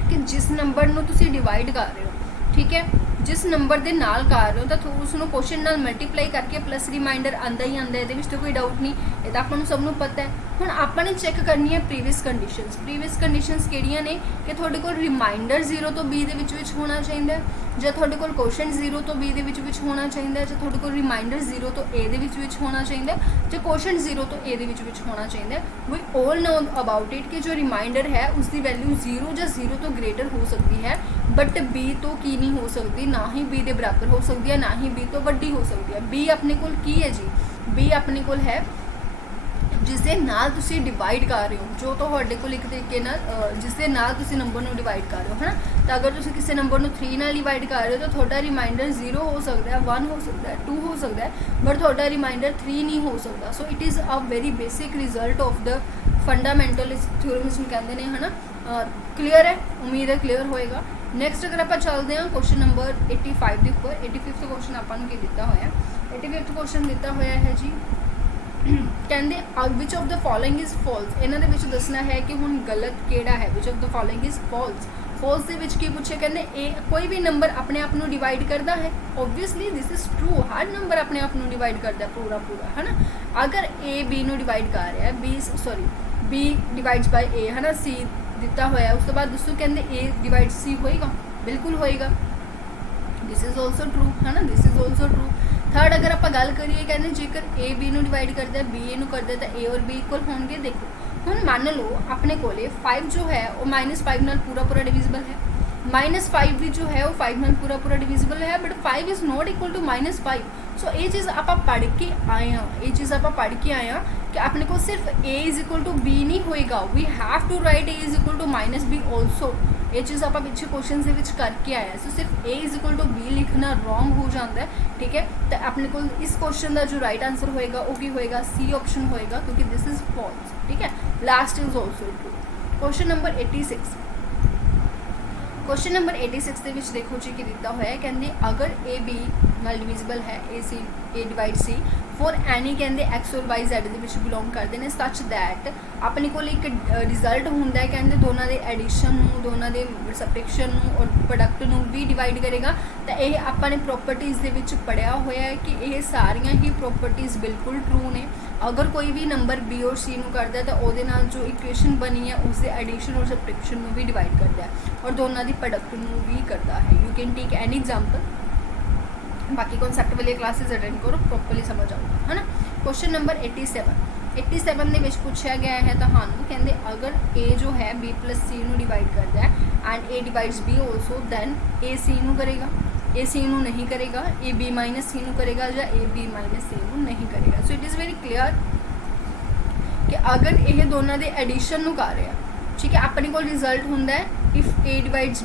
कि जिस नंबर नूं तुसीं डिवाइड कर रहे हो, ठीक है, जिस नंबर के नाल कर रहे हो तो उसनों क्वेश्चन नाल मल्टीप्लाई करके प्लस रिमाइंडर आंदा ही आंदा, ये तो कोई डाउट नहीं, ये तो अपन सबनों पता है। हुण आपने चेक करनी है प्रीवियस कंडीशनस किहड़ियां ने कि तुहाडे कोल रिमाइंडर 0 तो B दे विच होना चाहिए, ਜਾਂ ਤੁਹਾਡੇ ਕੋਲ क्वेश्चन 0 तो B ਦੇ ਵਿੱਚ ਹੋਣਾ ਚਾਹੀਦਾ, ਜਾਂ ਤੁਹਾਡੇ ਕੋਲ ਰਿਮਾਈਂਡਰ 0 ਤੋਂ A ਦੇ ਵਿੱਚ ਹੋਣਾ ਚਾਹੀਦਾ, ਜਾਂ क्वेश्चन 0 ਤੋਂ A ਦੇ ਵਿੱਚ ਹੋਣਾ ਚਾਹੀਦਾ। ਵੀ ਆਲ ਨੋ ਅਬਾਊਟ ਇਟ ਕਿ ਜੋ ਰਿਮਾਈਂਡਰ ਹੈ ਉਸ ਦੀ ਵੈਲਿਊ 0 ਜਾਂ 0 ਤੋਂ ਗ੍ਰੇਟਰ ਹੋ ਸਕਦੀ ਹੈ, ਬਟ B ਤੋਂ ਕੀ ਨਹੀਂ ਹੋ ਸਕਦੀ, ਨਾ ਹੀ B ਦੇ ਬਰਾਬਰ ਹੋ ਸਕਦੀ ਹੈ, ਨਾ ਹੀ B ਤੋਂ ਵੱਡੀ ਹੋ ਸਕਦੀ ਹੈ। B ਆਪਣੇ ਕੋਲ ਕੀ ਹੈ ਜੀ, B ਆਪਣੇ ਕੋਲ ਹੈ जिस दे नाल तुसी डिवाइड कर रहे हो, जो ਤੁਹਾਡੇ ਕੋਲ एक तरीके नाल जिस दे नाल तुसी नंबर ਨੂੰ डिवाइड कर रहे हो, है ना। तो अगर तुसी किसी नंबर ਨੂੰ 3 नाल डिवाइड कर रहे हो तो ਤੁਹਾਡਾ रिमाइंडर 0 हो सकता है, 1 हो सकता है, 2 हो सकता है, बट ਤੁਹਾਡਾ रिमाइंडर 3 नहीं हो सकता। So it is a very basic result of the fundamental theorem इसमें कहते हैं, है ना। क्लीयर है, उम्मीद है क्लीयर होएगा। नैक्सट अगर आप चलते हैं क्वेश्चन नंबर 85 के उपर, 85th क्वेश्चन आपको की दिता होया, 85th क्वेश्चन दिता होया है जी, ਕਹਿੰਦੇ which of the following is false. ਇਹਨਾਂ ਦੇ ਵਿੱਚ ਦੱਸਣਾ ਹੈ ਕਿ ਹੁਣ ਗਲਤ ਕਿਹੜਾ ਹੈ। Which of the following is false ਦੇ ਵਿੱਚ ਕੀ ਪੁੱਛਿਆ, ਕਹਿੰਦੇ ਇਹ ਕੋਈ ਵੀ ਨੰਬਰ ਆਪਣੇ ਆਪ ਨੂੰ ਡਿਵਾਈਡ ਕਰਦਾ ਹੈ। ਓਬਵੀਅਸਲੀ ਦਿਸ ਇਜ਼ ਟਰੂ, ਹਰ ਨੰਬਰ ਆਪਣੇ ਆਪ ਨੂੰ ਡਿਵਾਈਡ ਕਰਦਾ ਪੂਰਾ ਹੈ ਨਾ। ਅਗਰ A B ਨੂੰ ਡਿਵਾਈਡ ਕਰ ਰਿਹਾ ਹੈ, B ਡਿਵਾਈਡਸ ਬਾਈ A, ਹੈ ਨਾ, C ਦਿੱਤਾ ਹੋਇਆ, ਉਸ ਤੋਂ ਬਾਅਦ ਦੱਸੋ ਕਹਿੰਦੇ A ਡਿਵਾਈਡ C ਹੋਏਗਾ, बिल्कुल होएगा। दिस इज़ ऑल्सो ट्रू है ना, this is also true. Third अगर आप गल करिए कहते जेकर ए बी नूं डिवाइड करता है, बी ए नूं करता है तो ए और बी इक्वल होंगे। देखो हुण मान लो अपने कोले 5 जो है वो -5 नाल पूरा पूरा डिविजिबल है, -5 भी जो है वो 5 नाल पूरा पूरा डिविजिबल है, but 5 is not equal to -5। So ये चीज़ आप पढ़ के आए हाँ, ये चीज़ आप पढ़ के आए हाँ कि अपने को सिर्फ a is equal to b नहीं होएगा, we have to write a is equal to -b also. ये चीज़ आप पिछले क्वेश्चन के विच करके आए हैं। सो सिर्फ a is equal to b लिखना रॉन्ग हो जाता है, ठीक है। तो अपने को इस क्वेश्चन का जो राइट आंसर होएगा वो की होएगा, सी ऑप्शन होएगा, क्योंकि दिस इज फॉल्स, ठीक है। Last is also true. Question number 86, question number 86 के विच देखो जी कि दिता हुआ है कहते अगर ए बी नाल डिविजिबल है, ए डिवाइड सी फॉर एनी कहते एक्स और वाई जैड के बिलोंग करते हैं, सच दैट अपने को एक रिजल्ट होंदा है कहते दोनों के एडिशन दोनों के सबट्रैक्शन और प्रोडक्ट भी डिवाइड करेगा। तो यह आपने प्रॉपर्टीज़ के विच पढ़िया होया है कि यह सारियां ही प्रॉपर्टीज़ बिल्कुल ट्रू ने। अगर कोई भी नंबर बी और सी नूं करता है तो वो जो इक्वेशन बनी है उसके एडिशन और सबट्रैक्शन में भी डिवाइड करता है और दोनों की प्रोडक्ट में भी करता है। You can take any example, बाकी कॉन्सैप्ट वाली क्लासेस अटेंड करो, प्रॉपरली समझ आऊगा है ना। क्वेश्चन नंबर 87 के विच पूछा गया है तो हाँ कहते अगर ए जो है बी प्लस सी नूं डिवाइड करता है and A divides B also, then A C नूं करेगा, ए सी नूं नहीं करेगा, ए बी माइनस सी नूं करेगा या ए बी माइनस सी नूं नहीं करेगा। So it is very clear कि अगर ये दोनों के एडिशन नूं कर रहा है, ठीक है, अपने को रिजल्ट होंदा है if a divides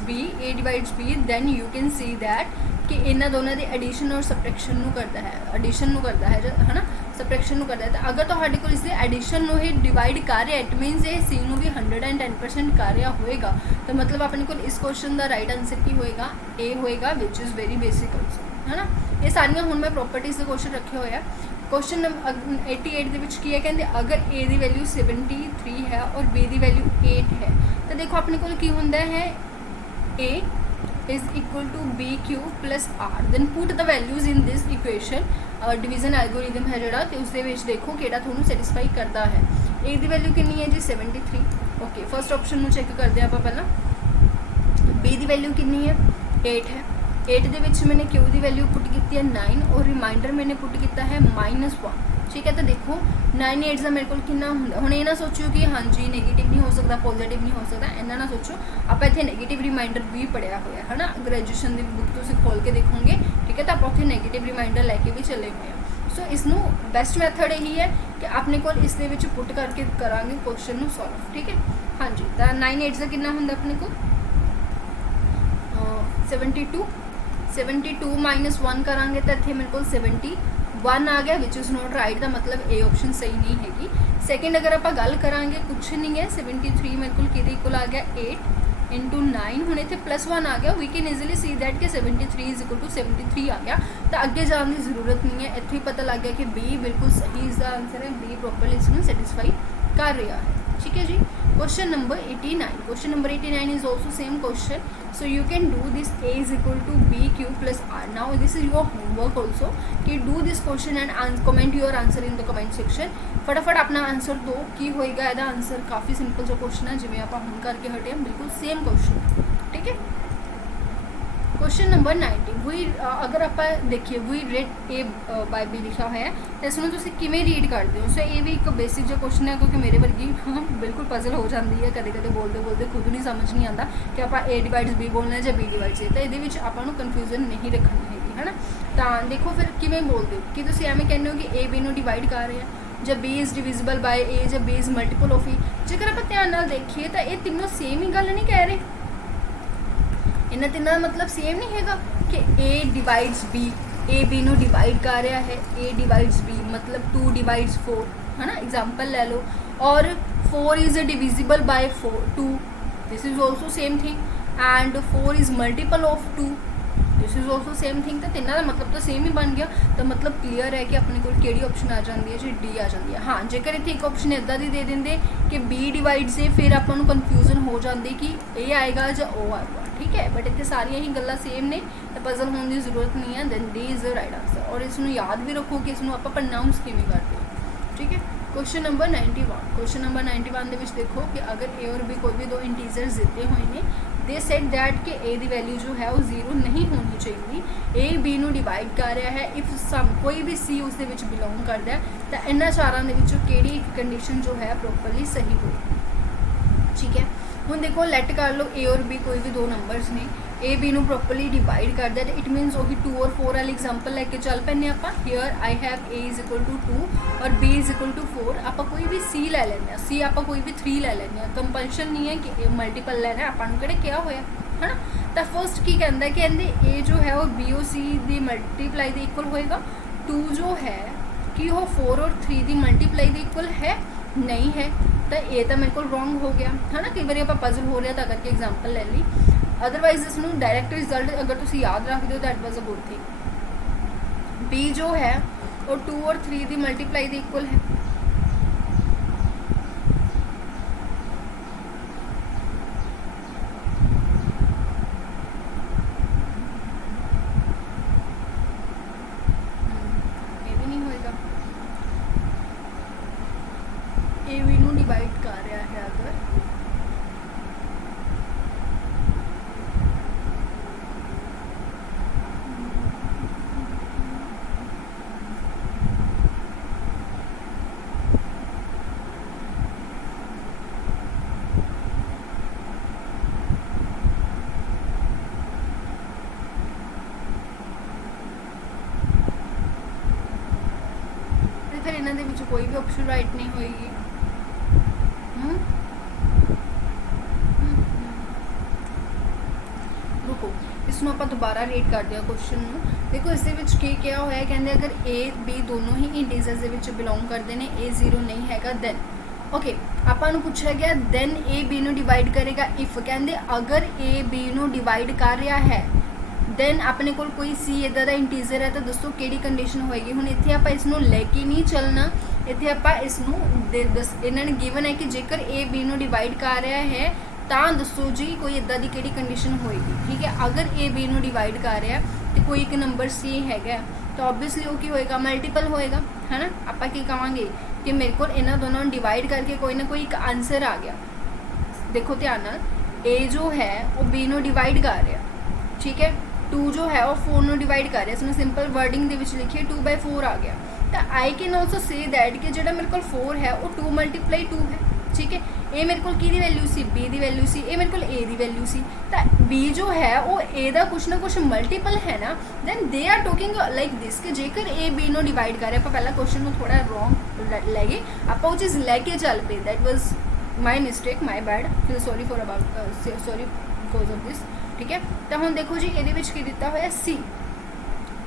b then you can see that कि इन्होंने दोनों के एडिशन और सबट्रैक्शन नूं करता है, एडिशन नूं करता है ना, सबट्रैक्शन नूं करता है। तो अगर तुहाडे कोल इसके एडिशन नूं ही डिवाइड कर रहा है, इट मीनस ये सी नूं भी 110% कर रहा होएगा, तो मतलब अपने को इस क्वेश्चन का राइट आंसर की होएगा, ए होएगा, which is very basic also है ना। ये सारियां हुण मैं प्रॉपर्टीज़ के क्वेश्चन रखे हुए हैं। क्वेश्चन नंबर 88 के विच की है कहते अगर ए की वैल्यू 73 है और बी की वैल्यू 8 है, तो देखो अपने को की होंदा है ए is equal to b cube plus r, then put the values in this equation। Division algorithm है जोड़ा, तो उसके विच देखो केड़ा थोनू सैटिस्फाई करता है। ए की वैल्यू कितनी है जी 73, ओके। फर्स्ट ऑप्शन में चेक करते हैं आप पहला। बी की वैल्यू कितनी है 8 है, 8 के विच मैंने क्यू की वैल्यू पुट की है 9 और रिमाइंडर मैंने पुट किया है -1, ठीक है। तो देखो 9 8 का मेरे को कितना होंगे, हुण ये ना सोचो कि हाँ जी नेगेटिव नहीं हो सकता, पॉजिटिव नहीं हो सकता, इन्ना ना सोचो। आप इतने नेगेटिव रिमाइंडर भी पढ़िया हुआ है ना, ग्रेजुएशन की बुक तुसीं खोल के देखोगे, ठीक है। तो आप उत्थे नेगेटिव रिमाइंडर लैके भी चले हुए हैं। सो इसनों बेस्ट मैथड यही है कि अपने को इस दे विच पुट करके करांगे क्वेश्चन नूं सॉल्व, ठीक है। हाँ जी, तो 9 8 का कितना होंदा अपने को 72 -1 करांगे तो इत्थे मेरे को 71 आ गया, विच इज़ नॉट राइट। का मतलब ए ऑप्शन सही नहीं हैगी। सैकेंड अगर आप गल करांगे कुछ नहीं है, 73 मेरे को कि इक्वल आ गया 8 इंटू 9, हूँ इतने +1 आ गया। We can easily see that कि 73 इज इक्वल टू 73 आ गया। तो अगे जाने की जरूरत नहीं है, इत्थे ही पता लग गया कि बी बिल्कुल सही इसका आंसर है, बी प्रॉपरली इसमें सैटिस्फाई कर रहा है, ठीक है जी। Question number 89 is also same question. So you can do this A is equal to B Q plus R. Now this is your homework also कि do this question and comment your answer in the comment section. फटाफट अपना answer दो की होएगा। यदा answer काफ़ी simple जो question है, जिमें आप हम करके हटे हैं, बिल्कुल सेम क्वेश्चन, ठीक है। क्वेश्चन नंबर 90 वही अगर आप देखिए we read a by b लिखा हुआ है, तो इसमें तुम किमें रीड करते हो। सो ये भी एक बेसिक जो क्वेश्चन है, क्योंकि मेरे वर्गी बिल्कुल पजल हो जाती है, कदे कदे बोलते बोलते खुद नहीं समझ नहीं आता कि आप ए डिवाइड्स बी बोलना है या बी डिवाइड्स ए। तो ये आपको कन्फ्यूजन नहीं रखनी हैगी, है ना। तो देखो फिर किमें बोलते हो कि तुम एवं कहते हो कि ए बी नूं डिवाइड कर रहे हैं, जब बी इज़ डिविजिबल बाय ए, जब बी इज़ मल्टीपल ऑफ ए। जेकर आप ध्यान नाल देखिए तो ये तीनों सेम ही गल नहीं कह रहे, इन्हें तीनों का मतलब सेम नहीं हैगा कि a divides b, a b नूं डिवाइड कर रहा है, ए डिवाइड्स बी मतलब 2 डिवाइड्स 4, है ना। एग्जाम्पल ले लो, और 4 is divisible by 2, this is also same thing, and 4 is multiple of 2, this is also same thing. तो तिना का मतलब तो सेम ही बन गया। तो मतलब क्लीयर है कि अपने को केड़ी ऑप्शन आ जाती है जी, डी आ जाती है। हाँ, जेकर इतने एक ऑप्शन इदा की दे देंगे कि बी डिवाइड से, फिर आपको कन्फ्यूजन हो जाती कि ए आएगा या ओ आएगा, ठीक है। बट इतने सारिया ही गल्लां सेम ने, तो पजल होने की जरूरत नहीं है। Then d is the right answer. और इसमें याद भी रखो कि इसमें आप प्रनाउंस किमें करते हो, ठीक है। क्वेश्चन नंबर 91 के देखो कि अगर ए और बी कोई भी 2 इंटीजर्स दिते हुए हैं, दे सेट दैट कि ए दी वैल्यू जो है वो 0 नहीं होनी चाहिए, ए बी ਨੂੰ डिवाइड कर रहा है, इफ सम कोई भी सी उस दे विच बिलोंग करता है तो इन्हां चारां दे विचों किहड़ी एक कंडीशन जो है प्रॉपरली सही होगी। ठीक है, हुण देखो लैट कर लो ए और बी कोई भी दो नंबरस ने, ए बी ਨੂੰ ਪ੍ਰੋਪਰਲੀ डिवाइड करदा है, इट मीनस ਉਹੀ 2 और 4 वाली एग्जांपल लैके चल पैने आपां। Here I have a is equal to 2 और बी इज इक्वल टू 4, आपां कोई भी सी ले लैंदे आ, सी आपां कोई भी 3 ले लैंदे आ, कंपल्शन नहीं है कि मल्टीपल लेना है, आपां नूं किहड़े किहा होया है ना। तो फर्स्ट की कहंदा कि कहंदे ए जो है वो बी ओ सी दी मल्टीप्लाई दे इक्वल होएगा, 2 जो है कि वो 4 और 3 दी मल्टीप्लाई दे इक्वल है नहीं है, तो ये तो मेरे को रॉन्ग हो गया है ना। कई बार आप पजल हो रहा था करके एग्जाम्पल ले ली, अदरवाइज इसनों डायरैक्ट रिजल्ट अगर तुम याद रख दो that was a good thing. B जो है वो 2 और 3 की मल्टीप्लाई के इक्वल है, ये भी नहीं होएगा, ए बी नूं डिवाइड कर रहा है अगर फिर इन्हां दे विच कोई भी ऑप्शन राइट नहीं होएगी। रुको इसनों आप दोबारा रीड करते हैं क्वेश्चन नूं। देखो इस दे विच की क्या होया, कहंदे अगर ए बी दोनों ही इंटीजर्स दे विच बिलोंग करते हैं, ए 0 नहीं हैगा देन ओके आपां नूं पुछया गया देन ए बी नूं डिवाइड करेगा इफ, कहंदे अगर ए बी नूं डिवाइड कर रहा है देन अपने कोल कोई सी इदा दा इंटीजर है तो दसो किहड़ी कंडीशन होएगी। हुण इत्थे आपां इसनूं लैके नहीं चलना, इत्थे आपां इसनूं इन्हां ने गिवन है कि जेकर ए बी नूं डिवाइड कर रहा है तां दसो जी कोई इदा दी किहड़ी कंडीशन होएगी। ठीक है, अगर ए बी नूं डिवाइड कर रहा है तो कोई एक नंबर सी हैगा तो ऑब्वियसली वो की होएगा मल्टीपल होएगा, है ना। आपां की कहांगे कि मेरे को इन्हां दोनों नूं डिवाइड करके कोई ना कोई एक आंसर आ गया। देखो ध्यान नाल, ए जो है वो बी नूं डिवाइड कर रहा, ठीक है, 2 जो है वो 4 नूं डिवाइड कर रहा, इसमें सिंपल वर्डिंग दे विच लिखिए 2/4 आ गया। तो I can also say that कि जो मेरे को 4 है वो 2 × 2 है। ठीक है, ए मेरे को की वैल्यू सी, बी की वैल्यू सी, ए मेरे को ए की वैल्यू सी, तो बी जो है वो ए का कुछ ना कुछ मल्टीपल है ना, then they are talking like this कि जेकर ए बी नूं डिवाइड कर रहे, आप पहला क्वेश्चन में थोड़ा रॉन्ग लै गए, आप वो चीज़ लैके चल पे, that was my mistake, my bad, feel sorry for about sorry because of this. ठीक है, तो हम देखो जी ये की दिता होया सी,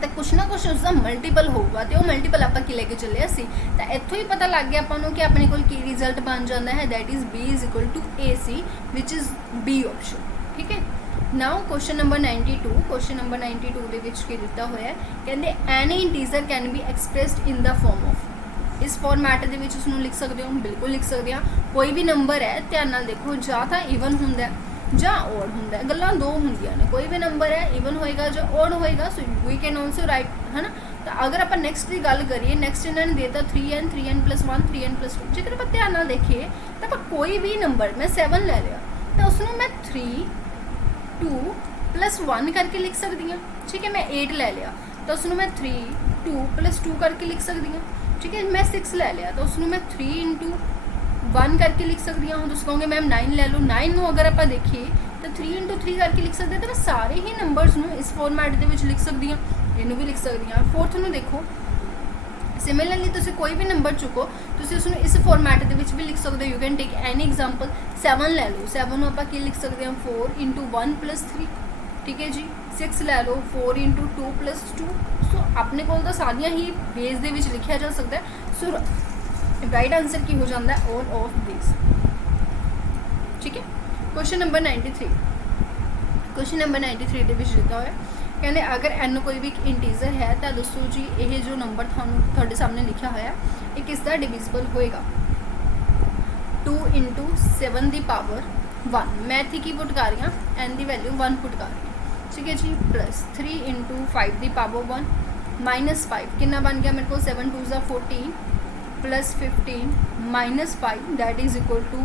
तो कुछ ना कुछ उसका मल्टीपल होगा, तो वो मल्टीपल आप लेके चले सी, तो इतों ही पता लग गया आपको कि अपने को रिजल्ट बन जाता है that is B is equal to A C which is B option. ठीक है, now question number 92, question number 92 ਦੇ ਵਿੱਚ ਕੀ ਦਿੱਤਾ ਹੋਇਆ ਹੈ, ਕਹਿੰਦੇ any integer can be expressed in the form of, इस फॉर्मैट ਦੇ ਵਿੱਚ उसਨੂੰ लिख सकते हो, बिल्कुल लिख सकते हैं। कोई भी नंबर है ध्यान नाल देखो, ਜਾਂ ਤਾਂ ਈਵਨ ਹੁੰਦਾ ਜਾਂ ਔਡ ਹੁੰਦਾ, ਗੱਲਾਂ ਦੋ ਹੁੰਦੀਆਂ ਨੇ, ਕੋਈ ਵੀ ਨੰਬਰ ਹੈ ਈਵਨ ਹੋਏਗਾ ਜਾਂ ਔਡ ਹੋਏਗਾ, ਸੋ ਵੀ ਕੈਨ ਆਲਸੋ ਰਾਈਟ, है ना। तो अगर आप नेक्स्ट की गल करिए, नेक्स्ट इन्होंने देता 3n 3n+1 3n+2, जेकर आप ध्यान नाल देखिए तो आप कोई भी नंबर, मैं 7 ले लिया तो उसमें मैं 3 2+1 करके लिख सकती हूँ। ठीक है, मैं 8 ले लिया तो उसमें मैं 3 2+2 करके लिख सकती हूँ। ठीक है, मैं 6 ले लिया तो उसमें मैं 3 × 1 करके लिख सकती हूँ। तुम कहोगे मैम 9 ले लो, 9 को अगर आप देखिए तो 3 × 3 करके लिख सकते हैं, तो मैं सारे ही नंबर्स नूं इस फॉर्मैट दे विच लिख सकती हूँ, इनू भी लिख सकती हूँ। फोर्थ नूं देखो सिमिलरली तुसीं कोई भी नंबर चुको, तुसीं उसनूं इस फॉर्मैट दे विच भी लिख सकते हो। You can take any example, 7 ले लो, 7 नूं आपां की लिख सकते हैं 4 × 1+3। ठीक है जी, 6 ले लो 4 × 2+2। सो अपने कोल तो सारियां ही वेज दे विच लिखिया जा सकता है। सो राइट आंसर की हो जाता है ऑल ऑफ दिस। ठीक है, क्वेश्चन नंबर 93, क्वेश्चन नंबर 93 ਦੇ ਵਿੱਚ ਦਿੱਤਾ ਹੋਇਆ, ਕਹਿੰਦੇ अगर n कोई भी इंटीजर है तो दसो जी ये जो नंबर ਤੁਹਾਡੇ सामने लिखा होया ये किसका डिविजिबल होएगा। 2 × 7 की पावर 1, मैं इत्थे की पुट कर रही हूँ n की वैल्यू 1 पुट कर रही हूँ। ठीक है जी, प्लस 3 × 5 की पावर 1 -5 कितना बन गया मेरे को 7 2 14 +15 -5 दैट इज इक्वल टू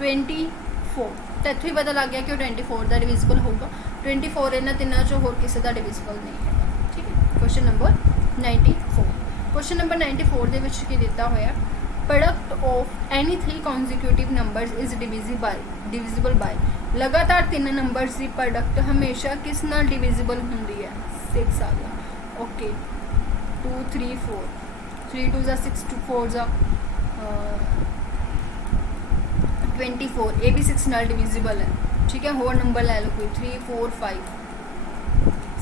24। तो इत्थों ही पता लग गया कि 24 का डिविजिबल होगा। 24 इन्होंने तिनों चो होर किसी का डिविजिबल नहीं है। ठीक है, क्वेश्चन नंबर 94। क्वेश्चन नंबर 94 के विच की दिता होया, product of any 3 consecutive numbers is divisible by. लगातार 3 नंबर्स की प्रोडक्ट हमेशा किस नाल डिविजिबल होंदी है? 6 आ गया। ओके, 2 3 4, 3 2 6, 2 4 24, ये भी 6 नाल डिविजिबल है। ठीक है, होर नंबर ले लो कोई 3 4 5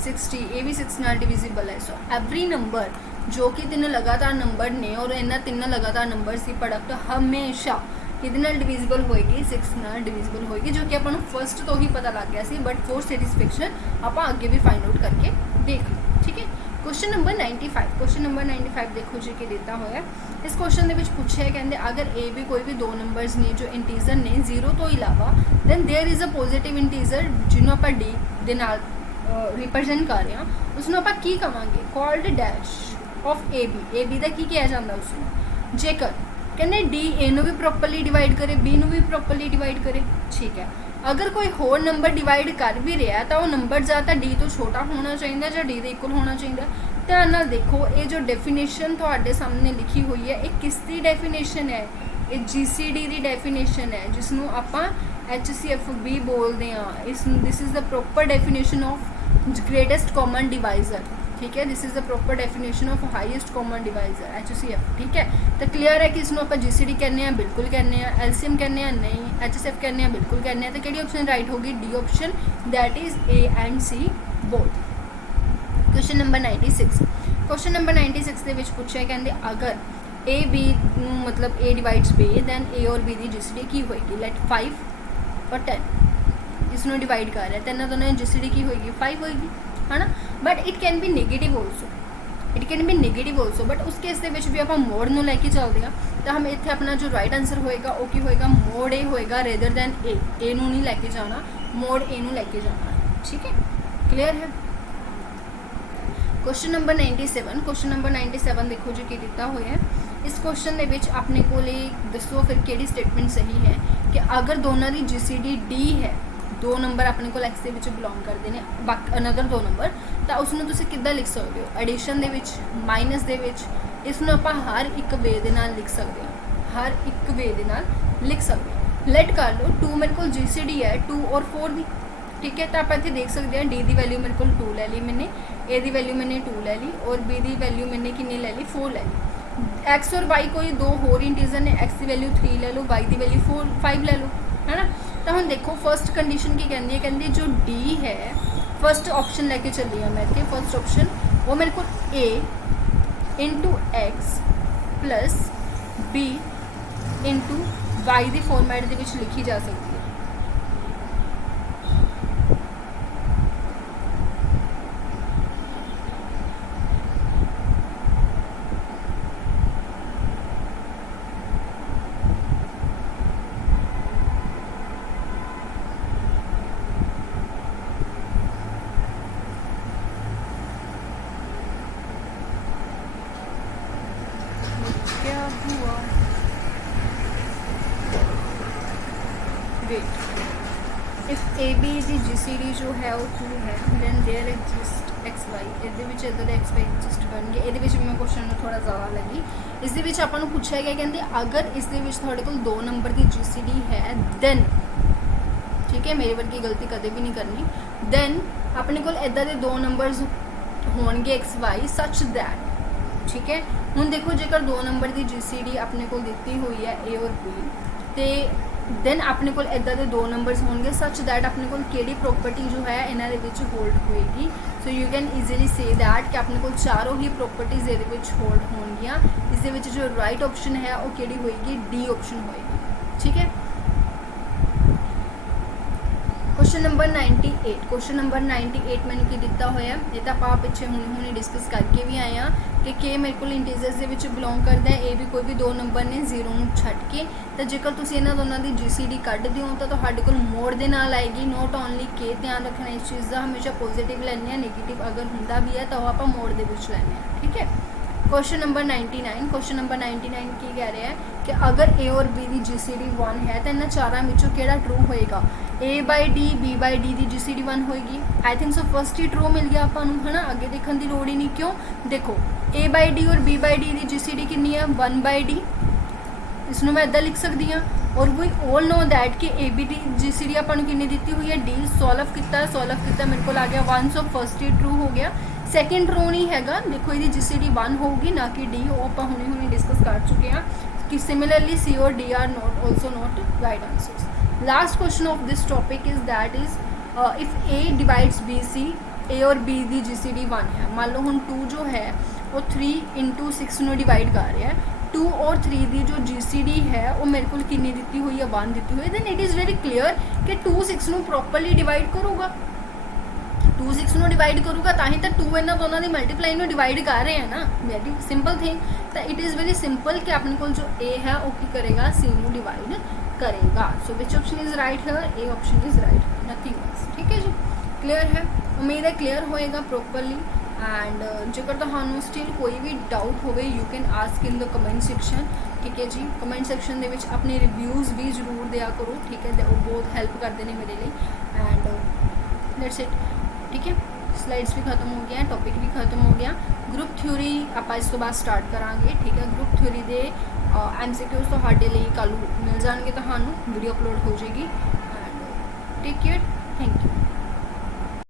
60, ये भी 6 नाल डिविजिबल है। सो एवरी नंबर जो कि 3 लगातार नंबर ने और इन्होंने 3 लगातार नंबर्स की प्रोडक्ट हमेशा किहदे नाल डिविजिबल होएगी? 6 नाल डिविजिबल होएगी, जो कि आपां नूं फर्स्ट तो ही पता लग गया सी, बट फॉर सैटिस्फैक्शन आपां अगे भी फाइंड आउट करके देख लो। ठीक है, क्वेश्चन नंबर 95। क्वेश्चन नंबर 95 देखो जी कि दिता होया, इस क्वेश्चन के पूछे कहते अगर ए भी कोई भी 2 नंबर्स ने जो इंटीजर ने 0 तो इलावा, then there is a positive integer जिन्हों आप डी दे नाल रिप्रजेंट कर रहे हैं, उसनों आप की कहांगे? Called dash of A B का की कहा जाता उसमें? जेकर कहते डी ए नूं भी प्रॉपरली डिवाइड करे, बी नूं भी प्रॉपरली डिवाइड करे। ठीक है, अगर कोई होर नंबर डिवाइड कर भी रहा तो वह नंबर या तो डी तो छोटा होना चाहिए या डी के इक्वल होना चाहिए। ध्यान नाल देखो, ये जो डेफिनेशन तुहाडे सामने लिखी हुई है, ये किसकी डेफिनेशन है? ये GCD की डेफिनेशन है, जिसनों आपां HCF भी बोलते हैं। This is the proper definition of greatest common divisor. ठीक है, this is the proper definition of highest common divisor HCF। ठीक है, तो क्लीयर है कि इसनों आप GCD कहने हैं, बिल्कुल कहने हैं। LCM कहने हैं, नहीं। HCF कहने हैं, बिल्कुल कहने हैं। तो किहड़ी ऑप्शन राइट होगी? D option, that is A and C both. Question number 96। Question number 96 के विच पूछा कहते अगर ए बी मतलब A divides B, then A और B की GCD की होएगी? लेट 5 और 10 इसनों डिवाइड कर रहा है, तो दोनों GCD की होएगी? 5 होएगी, है ना। But it can be negative also, it can be negative also, but उस केस के भी आप मोड नूं लैके चलते हैं, तो हम इत्थे अपना जो राइट आंसर होएगा वो की होएगा? मोड ए होएगा रेदर दैन ए नूं नहीं लैके जाना, मोड ए नूं लैके जाना है। ठीक है, क्लियर है। Question number 97। क्वेश्चन नंबर 97 देखो जी कि दिता हुआ है, इस क्वेश्चन के विच अपने को दसो फिर किहड़ी स्टेटमेंट सही है कि अगर दोनों की GCD D है, 2 नंबर अपने को X के बिलोंग करते हैं, बाकी अनदर 2 नंबर, तो उसमें तुम किद्दां लिख सकते हो? एडिशन दे विच, माइनस दे विच, इसनों आप हर एक वे दे नाल लिख सकते हो, हर एक वे दे नाल लिख सकते हो। लेट कर लो 2 मेरे को GCD है 2 और 4 की। ठीक है, तो आप इतने देख सकते हैं डी की वैल्यू मेरे को 2 ले ली मैंने, ए की वैल्यू मैंने 2 ले ली और बी की वैल्यू मैंने कितनी ले ली? 4 ले ली। एक्स और वाई कोई 2 होर इंटीजर ने, एक्स की वैल्यू 3 ले लो, वाई की वैल्यू 5 ले लो, है ना। तो हम देखो फर्स्ट कंडीशन की कहती है, कहती जो डी है, फर्स्ट ऑप्शन लेके चली है मैं इतने, फर्स्ट ऑप्शन वो मेरे को A into X plus B into Y की फॉर्मैट के लिखी जा सकती है। क्या हुआ? वेट, इफ ए बी की GCD जो है वो 2 है, then there exist X Y, ये इधर एक्स वाई एग्जिस्ट करनगे। ये मैं क्वेश्चन थोड़ा ज़्यादा लगी। इस आपको पूछा गया कहते अगर इस थोड़े को 2 नंबर की GCD है दैन, ठीक है, मेरे वर्गी गलती कदे भी नहीं करनी, दैन अपने को इदा के 2 नंबर्स होंगे एक्स वाई सच दैट, ठीक है। हुण देखो जेकर 2 नंबर की GCD अपने को दी हुई है ए और बी, तो दैन अपने को इदा के 2 नंबर्स होंगे सच दैट अपने को केड़ी प्रॉपर्टी जो है इन्हां दे विच होल्ड होएगी। सो you can easily say that कि अपने को चारों ही प्रॉपर्टीज ये होल्ड होंगियां। इस दे विच जो राइट ऑप्शन है वो केड़ी होएगी? डी ऑप्शन होएगी, ठीक है। Question number 98। क्वेश्चन नंबर 98 मैंने की दिता होया, ये तो आप पिछे हुणे डिस्कस करके भी आए हैं कि के मेरे को इंटीजर्स के बिलोंग करता है, ए भी कोई भी 2 नंबर ने 0 छड्ड के, तो जेकर तुसीं इन्हां दोनों की GCD कड्ढदे हो तो तुहाडे कोल मोड दे नाल आएगी, नोट ओनली के। ध्यान रखना इस चीज़ का, हमेशा पॉजिटिव लैने, नेगेटिव अगर हुंदा भी है तो आप मोड दे विच लैने, ठीक है। Question number 99। क्वेश्चन नंबर 99 की कह रहा है कि अगर ए और बी की GCD 1 है तो इन्होंने चारों विचों केड़ा ट्रू होएगा? A by D B by D the GCD 1 ਹੋਏਗੀ। आई थिंक सो फर्स्ट ही ट्रू मिल गया ਆਪਾਂ ਨੂੰ, है ना, ਅੱਗੇ ਦੇਖਣ ਦੀ ਲੋੜ ਹੀ ਨਹੀਂ। क्यों? देखो A by D और B by D the GCD ਕਿੰਨੀ ਹੈ? 1 by D। इसनों मैं इदा लिख सकती हाँ। और वी ऑल नो दैट कि ए बी डी GCD ਆਪਾਂ ਨੂੰ ਕਿੰਨੀ ਦਿੱਤੀ ਹੋਈ ਹੈ? D। सॉल्व किया मेरे को आ गया 1, सो फर्स्ट ही ट्रू हो गया। सैकेंड ट्रू नहीं हैगा, देखो ये GCD 1 होगी ना कि D, वो आप हुणे डिस्कस कर चुके हैं कि सिमिलरली C और D are not also not right answers. Last question of this topic is that is if A divides B C, A और B की GCD 1 है। मान लो हम 2 जो है वो 3 into 6 में डिवाइड कर रहा है। 2 और 3 की जो GCD है वो मेरे को कितनी दी हुई है? 1 दी हुई है। Then it is very clear कि 2 6 में प्रॉपरली डिवाइड करूँगा, 2 6 में डिवाइड करूँगा ताही तो 2 इन्होंने दोनों की मल्टीप्लाई में डिवाइड कर रहे हैं ना। Very simple thing. तो इट इज़ वेरी सिंपल कि अपने को जो A है वो की करेगा? C में डिवाइड करेगा। सो विच ऑप्शन इज़ राइट है? A option is right, nothing else. ठीक है जी, क्लियर है? उम्मीद है क्लियर होएगा प्रॉपरली। एंड जेकर तुहानू स्टिल कोई भी डाउट होवे you can ask in the comment section. ठीक है जी, कमेंट सेक्शन दे विच अपने रिव्यूज़ भी जरूर दिया करो। ठीक है, वो बहुत हेल्प करते हैं मेरे लिए। And that's it. ठीक है, स्लाइड्स भी खत्म हो गया, टॉपिक भी खत्म हो गया। ग्रुप थ्योरी आप इस तो बाद स्टार्ट करांगे। ठीक है, ग्रुप थ्योरी के MCQs तुहाडे लिए कल मिल जाएंगे, तुहानू वीडियो अपलोड हो जाएगी। And take care, thank you.